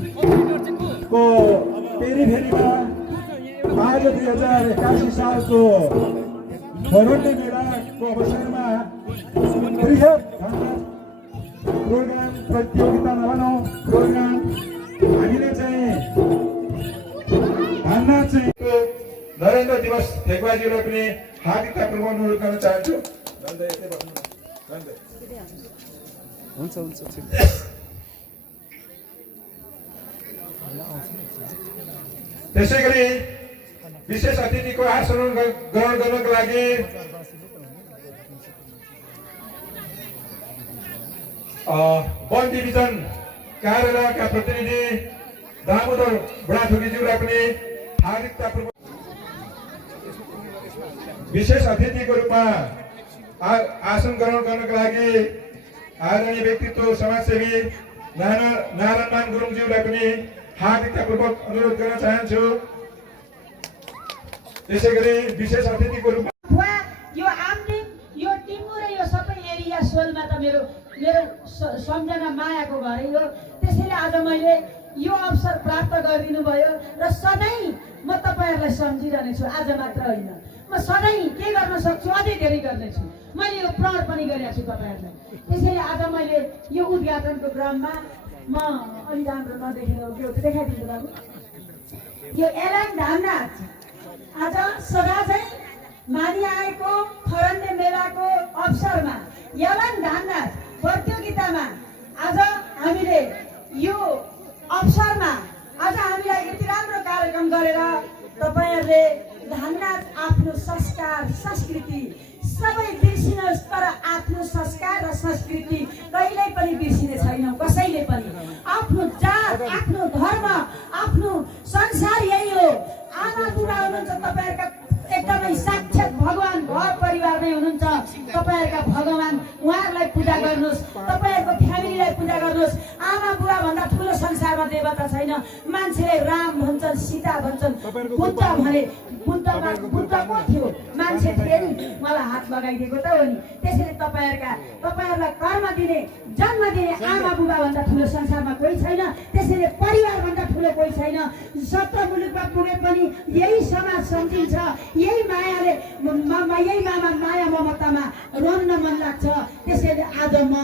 को पेरिफेरीमा आज 2081 सालको खरोन्डे मेलाको अवसरमा बृहत प्रोग्राम प्रतियोगिता नभनौँ प्रोग्राम हामीले चाहिँ धान्ना चाहिँ नरेन्द्र दिवस ठेकुवाजीलाई पनि हार्दिकतापूर्वक अनुरोध गर्न चाहन्छु। हुन्छ त्यसै गरी विशेष अतिथिको आसन ग्रहण गर्नको लागि वन डिभिजन कार्यालयका प्रतिनिधि दामोदर बुढाथोकीज्यूलाई पनि हार्दिकतापूर्वक विशेष अतिथिको रूपमा आसन ग्रहण गर्नको लागि आदरणीय व्यक्तित्व समाजसेवी नारायणमान गुरुङज्यूलाई पनि हार्दिकतापूर्वक अनुरोध गर्न चाहन्छु। त्यसै गरी विशेष अतिथिको रूपमा यो आमदिन यो टिम्बु र यो सबै एरिया सोलमा त मेरो सम्झना मायाको घरै हो। त्यसैले आज मैले यो अवसर प्राप्त गरिदिनु भयो र सधैँ म तपाईँहरूलाई सम्झिरहनेछु। आज मात्र होइन, म सधैँ के गर्न सक्छु अझै धेरै गर्नेछु। मैले यो प्रण पनि गरेको छु तपाईँहरूलाई। त्यसैले आज मैले यो उद्घाटनको क्रममा म अलि राम्रो नदेखिनु त्यो देखाइदिनु बाबु। यो एलान धामनाथ आज सदा चाहिँ मानिआएको खरन्ने मेलाको अवसरमा एलान धामनाथ प्रतियोगितामा आज हामीले यो अवसरमा आज हामीलाई यति राम्रो कार्यक्रम गरेर तपाईहरुले धामनाथ आफ्नो संस्कार संस्कृति सबै बिर्सिनुहोस्, तर आफ्नो संस्कार र संस्कृति कहिल्यै पनि बिर्सिने छैनौं कसैले पनि। आफ्नो जात, आफ्नो धर्म, आफ्नो संसार यही हो। आमा बुबा हुनुहुन्छ तपाईहरुका एकदमै साक्षात भगवान, घर परिवार नै हुनुहुन्छ तपाईहरुका भगवान। उहाँहरूलाई पूजा गर्नुहोस्, तपाईहरुको फ्यामिलीलाई पूजा गर्नुहोस्। आमा बुबा भन्दा ठुलो संसारमा देवता छैन। मान्छेले राम भन्छन्, सीता भन्छन्, बुद्ध भने बुद्ध को थियो? मान्छे थिए नि, मलाई हात लगाइदिएको त हो नि। त्यसैले तपाईहरुलाई कर्म दिने, जन्म दिने आमा बुबा भन्दा ठुलो संसारमा कोही छैन। त्यसैले परिवार भन्दा ठुलो कोही छैन। सत्र मुलुकमा पुगे पनि यही समाज सम्झिन्छ, यही मायाले यही माया ममतामा रोन्न मन लाग्छ। त्यसैले आज म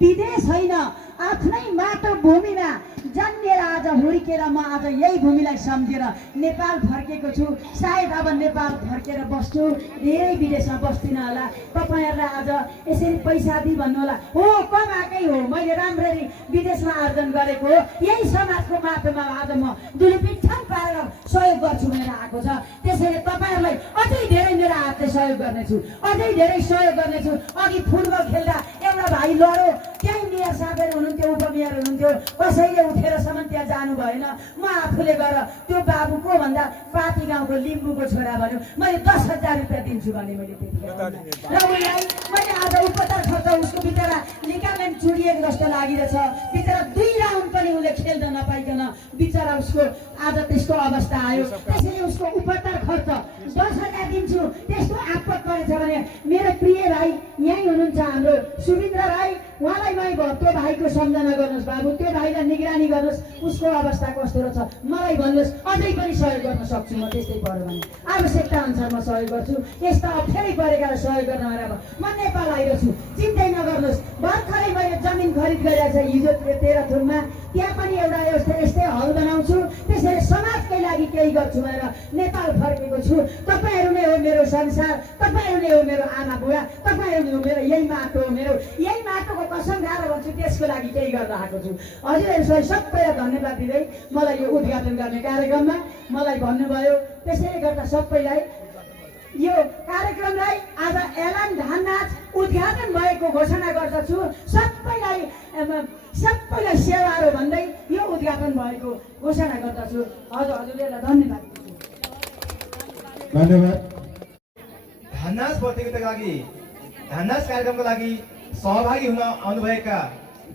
विदेश होइन, आफ्नै माटो भूमिमा जन्मेर आज हुर्केर म आज यही भूमिलाई सम्झेर नेपाल फर्केको छु। सायद अब नेपाल फर्केर बस्छु, धेरै विदेशमा बस्दिनँ होला। तपाईहरुलाई आज यसरी पैसा दि भन्नु होला, हो कमाएकै हो, मैले राम्ररी विदेशमा आर्जन गरेको हो। यही समाजको माटोमा आज म दुलीपिठन पारेर सहयोग गर्छु भनेर आएको छ। त्यसैले तपाईहरुलाई अझै धेरै मेरो हातले सहयोग गर्नेछु, अझै धेरै सहयोग गर्नेछु। अघि फुटबल खेल्दा एउटा भाइ लड्यो, त्यही मेयर साहबहरू हुनुहुन्थ्यो, उपमेयर हुनुहुन्थ्यो, कसैले उठेरसम्म त्यहाँ जानु भएन। म आफूले गएर त्यो बाबु को भन्दा पाती गाउँको लिम्बूको छोरा भन्यो, मैले 10,000 रुपियाँ दिन्छु भने मैले त्यतिखेर र उसलाई मैले आज उपचार खर्च उसको बिचरा लिगामेन्ट चुडिएको जस्तो लागिरहेछ। बिचरा 2 राउन्ड पनि उसले खेल्न नपाइकन बिचरा उसको आज त्यस्तो अवस्था आयो। त्यसैले उसको उपचार खर्च 10,000 दिन्छु। त्यस्तो आपत परेछ भने मेरो प्रिय भाइ यहीँ हुनुहुन्छ हाम्रो सुविन्द्र राई, उहाँलाई मै त्यो भाइको सम्झना गर्नुहोस् बाबु, त्यो भाइलाई निगरानी गर्नुहोस्, उसको अवस्था कस्तो रहेछ मलाई भन्नुहोस्। अझै पनि सहयोग गर्न सक्छु म, त्यस्तै पर्यो भने आवश्यकता अनुसार म सहयोग गर्छु। यस्ता अप्ठ्यारै परेकालाई सहयोग गर्न भनेर म नेपाल आएको छु, चिन्तै नगर्नुहोस्। भर्खरै मैले जमिन खरिद गरेको छ हिजो 13 थुममा, त्यहाँ पनि एउटा यस्तै हल बनाउँछु। त्यसैले समाजकै लागि केही गर्छु भनेर नेपाल फर्केको छु। तपाईहरु नै हो मेरो संसार, तपाईहरु नै हो मेरो आमा बुवा, तपाईहरु नै हो मेरो यही माटो हो, मेरो यही माटोको कसम खाएर भन्छु त्यसको लागि केही गर्न आएको छु। हजुरहरुलाई सबैलाई धन्यवाद दिँदै मलाई यो उद्घाटन गर्ने कार्यक्रममा मलाई भन्नुभयो। त्यसैले गर्दा सबैलाई यो कार्यक्रमलाई आज एलान धामनाथ उद्घाटन भएको घोषणा गर्दछु। सबैलाई सेवाहरू भन्दै यो उद्घाटन भएको घोषणा गर्दछु। हजुरहरूलाई धन्यवाद। धामनाथ प्रतियोगिताका लागि, धामनाथ कार्यक्रमका लागि सहभागी हुन आउनुभएका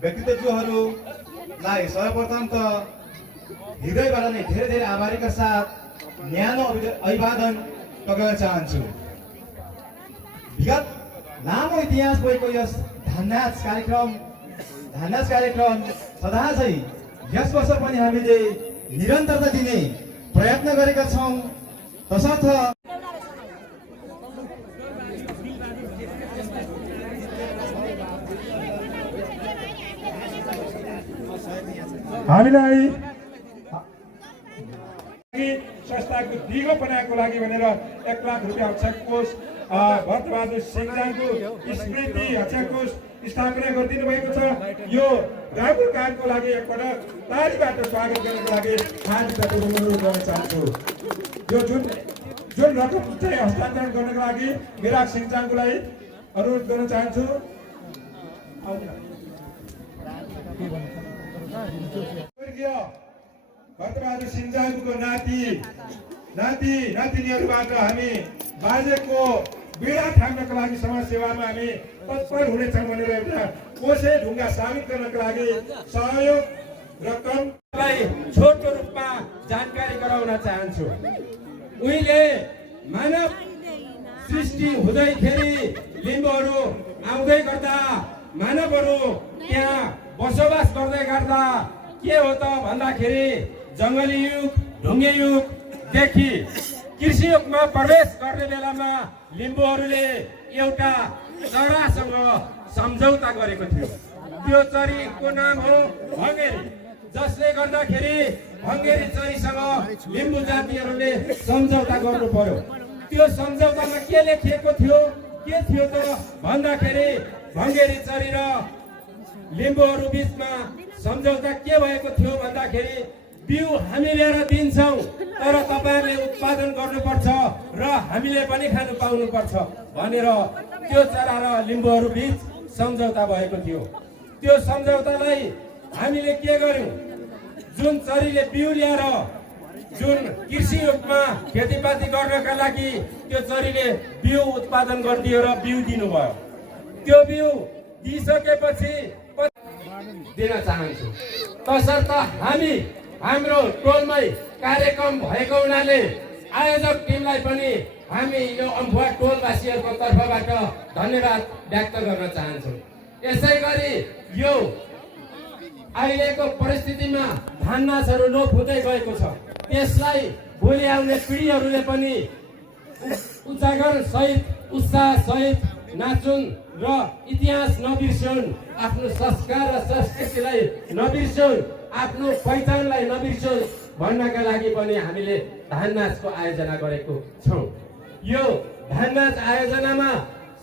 व्यक्तित्वहरूलाई सर्वप्रथम त हृदयबाट नै धेरै धेरै आभारीका साथ न्यानो अभिवादन गर्न चाहन्छु। विगत लामो इतिहास भएको यस धामनाथ कार्यक्रम सदा चाहिँ यस वर्ष पनि हामीले निरन्तरता दिने प्रयत्न गरेका छौँ। तसर्थ हामीलाई संस्थाको दिगो बनाएको लागि भनेर 1 लाख रुपियाँ हक्षा कोष भट्टबहादुर सिंहजानको स्मृति हक्षा कोष स्थापना गरिदिनु भएको छ। यो राम्रो कामको लागि एकपटक तालीबाट स्वागत गर्नको लागि हार्दिक अनुरोध गर्न चाहन्छु। यो जुन रकम चाहिँ हस्तान्तरण गर्नको लागि मेरा सिंहजानकोलाई अनुरोध गर्न चाहन्छु। भट्टबहादुर सिंहजानको नातिनीहरूबाट हामी बाजेको बिडा थाम्नको लागि समाज सेवामा हामी तत्पर हुनेछौँ भनेर एउटा कोसे ढुङ्गा साबित गर्नको लागि सहयोग रकमलाई छोटो रूपमा जानकारी गराउन चाहन्छु। उहिले मानव सृष्टि हुँदैखेरि लिम्बूहरू आउँदै गर्दा मानवहरू त्यहाँ बसोबास गर्दै गर्दा के हो त भन्दाखेरि जङ्गली युग ढुङ्गे युगदेखि कृषि युगमा प्रवेश गर्ने बेलामा लिम्बूहरूले एउटा चरासँग सम्झौता गरेको थियो। त्यो चरीको नाम हो भङ्गेरी, जसले गर्दाखेरि भङ्गेरी चरीसँग लिम्बू जातिहरूले सम्झौता गर्नु पर्यो। त्यो सम्झौतामा के लेखिएको थियो, के थियो त भन्दाखेरि भङ्गेरी चरी र लिम्बूहरू बिचमा सम्झौता के भएको थियो भन्दाखेरि बिउ हामी लिएर दिन्छौँ तर तपाईँहरूले उत्पादन गर्नुपर्छ र हामीले पनि खानु पाउनुपर्छ भनेर त्यो चरा र लिम्बूहरू बिच सम्झौता भएको थियो। त्यो सम्झौतालाई हामीले के गर्यौँ, जुन चरीले बिउ ल्याएर जुन कृषि युगमा खेतीपाती गर्नका लागि त्यो चरीले बिउ उत्पादन गरिदियो र बिउ दिनुभयो। त्यो बिउ दिइसकेपछि दिन चाहन्छु। तसर्थ हाम्रो टोलमै कार्यक्रम भएको हुनाले आयोजक टिमलाई पनि हामी यो अम्फुवा टोलवासीहरूको तर्फबाट धन्यवाद व्यक्त गर्न चाहन्छौँ। यसै गरी यो अहिलेको परिस्थितिमा धान नाचहरू लोप हुँदै गएको छ। त्यसलाई भोलि आउने पिँढीहरूले पनि उजागर सहित उत्साह सहित नाचुन् र इतिहास नबिर्सुन्, आफ्नो संस्कार र संस्कृतिलाई नबिर्सुन्, आफ्नो पहिचानलाई नबिर्सुन् भन्नका लागि पनि हामीले धान नाचको आयोजना गरेको छौँ। यो धान नाच आयोजनामा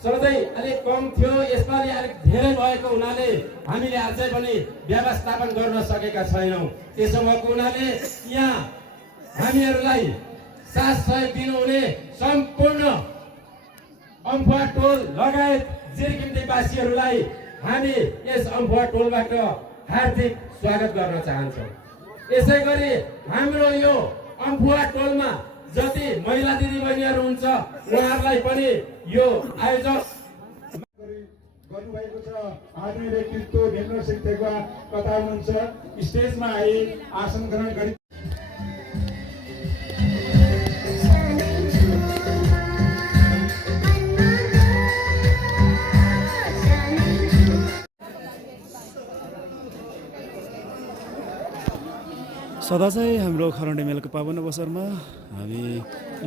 सधैँ अलिक कम थियो, यसपालि अलिक धेरै भएको हुनाले हामीले अझै पनि व्यवस्थापन गर्न सकेका छैनौँ। त्यसो भएको हुनाले यहाँ हामीहरूलाई साथ सहयोग दिनुहुने सम्पूर्ण अम्फुवा टोल लगायत जिर्किमदीवासीहरूलाई हामी यस अम्फुवा टोलबाट हार्दिक स्वागत गर्न चाहन्छौँ। यसै गरी हाम्रो यो अम्फुवा टोलमा जति महिला दिदीबहिनीहरू हुन्छ उहाँहरूलाई पनि यो आयोजक गर्नुभएको छ। आदरणीय व्यक्तित्व भेन्द्र सिंह थेगवा कता हुनुहुन्छ, स्टेजमा आई आसन ग्रहण गरी सदा चाहिँ हाम्रो खरण्डे मेलाको पावन अवसरमा हामी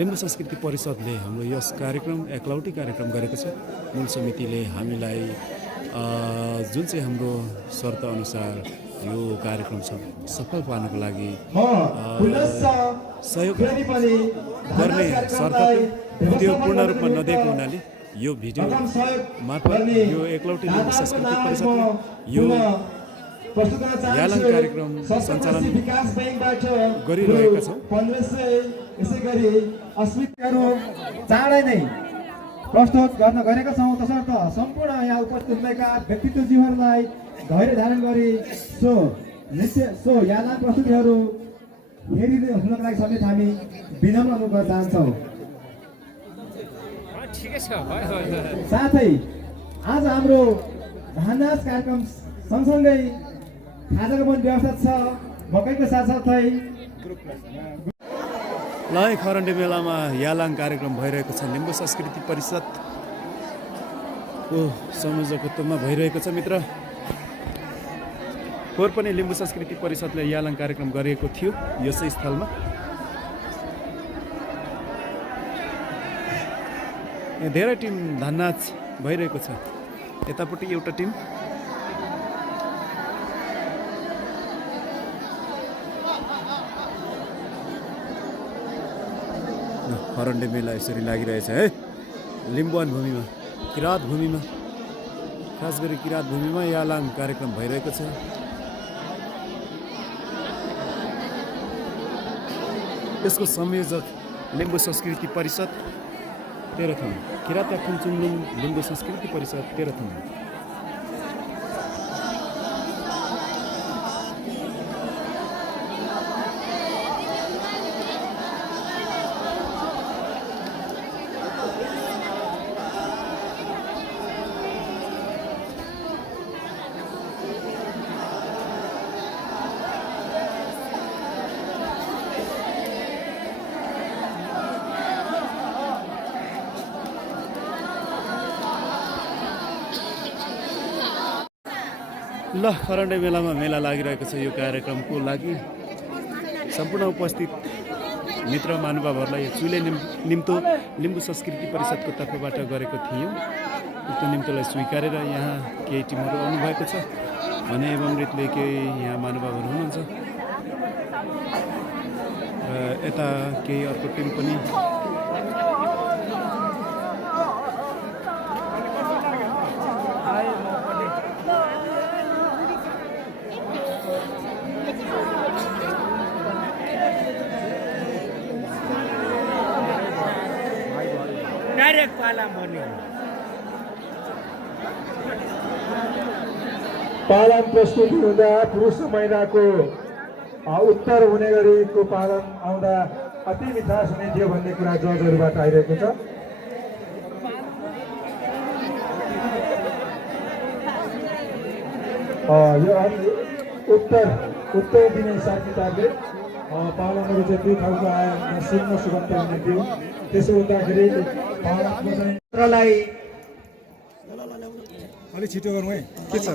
लिम्बू संस्कृति परिषदले हाम्रो यस कार्यक्रम एकलौटी कार्यक्रम गरेको छ। मूल समितिले हामीलाई जुन चाहिँ हाम्रो शर्त अनुसार यो कार्यक्रम सफल पार्नको लागि सहयोग गर्ने शर्त त्यो पूर्ण रूपमा नदिएको हुनाले यो भिडियो मार्फत यो एकलौटी लिम्बू संस्कृति परिषदले यो यालाङ कार्यक्रम सञ्चालन गरिरहेका छौँ। चाँडै नै प्रस्तुत गर्न गरेका छौँ। तसर्थ सम्पूर्ण यहाँ उपस्थित भएका व्यक्तित्वजीवहरूलाई धैर्य धारण गरी सो यालाङ प्रस्तुतिहरू हेरिदिनु हुनको लागि समेत हामी विनम्र अनुरोध गर्न चाहन्छौँ। साथै आज हाम्रो धान नाच कार्यक्रम सँगसँगै खाजाको पनि व्यवस्था छ। मकैको साथसाथै लै खरण्डे मेलामा यालाङ कार्यक्रम भइरहेको छ। लिम्बू संस्कृति परिषदको संयोजकत्वमा भइरहेको छ। मित्र फोहोर पनि लिम्बू संस्कृति परिषदले यालाङ कार्यक्रम गरेको थियो यसै स्थलमा। यहाँ धेरै टिम धान-नाच भइरहेको छ। यतापट्टि एउटा टिम, हरण्डे मेला यसरी लागिरहेछ है लिम्बुवान भूमिमा, किराँत भूमिमा, खास गरी किराँत भूमिमा यालाङ कार्यक्रम भइरहेको छ। यसको संयोजक लिम्बू संस्कृति परिषद तेह्रथुम, किराँत फुन्चुङलुङ लिम्बू संस्कृति परिषद तेह्रथुम। ल खरण्डे मेलामा मेला लागिरहेको छ। यो कार्यक्रमको लागि सम्पूर्ण उपस्थित मित्र महानुभावहरूलाई चुले निम्तो लिम्बू संस्कृति परिषदको तर्फबाट गरेको थियौँ। उक्त निम्तोलाई स्वीकारेर यहाँ केही टिमहरू आउनुभएको छ भने एवं रीतले केही यहाँ महानुभावहरू हुनुहुन्छ र यता केही अर्को टिम पनि पालन प्रस्तुति हुँदा पुरुष र महिलाको उत्तर हुने गरेको पालन आउँदा अति मिठास हुने थियो भन्ने कुरा जजहरूबाट आइरहेको छ। यो उत्तर दिने हिसाब किताबले पालनहरू चाहिँ त्यो ठाउँको आयो सिङ्ग सुगन्ध हुने थियो। त्यसो हुँदाखेरि पालनलाई अलिक छिटो गरौँ है, के छ?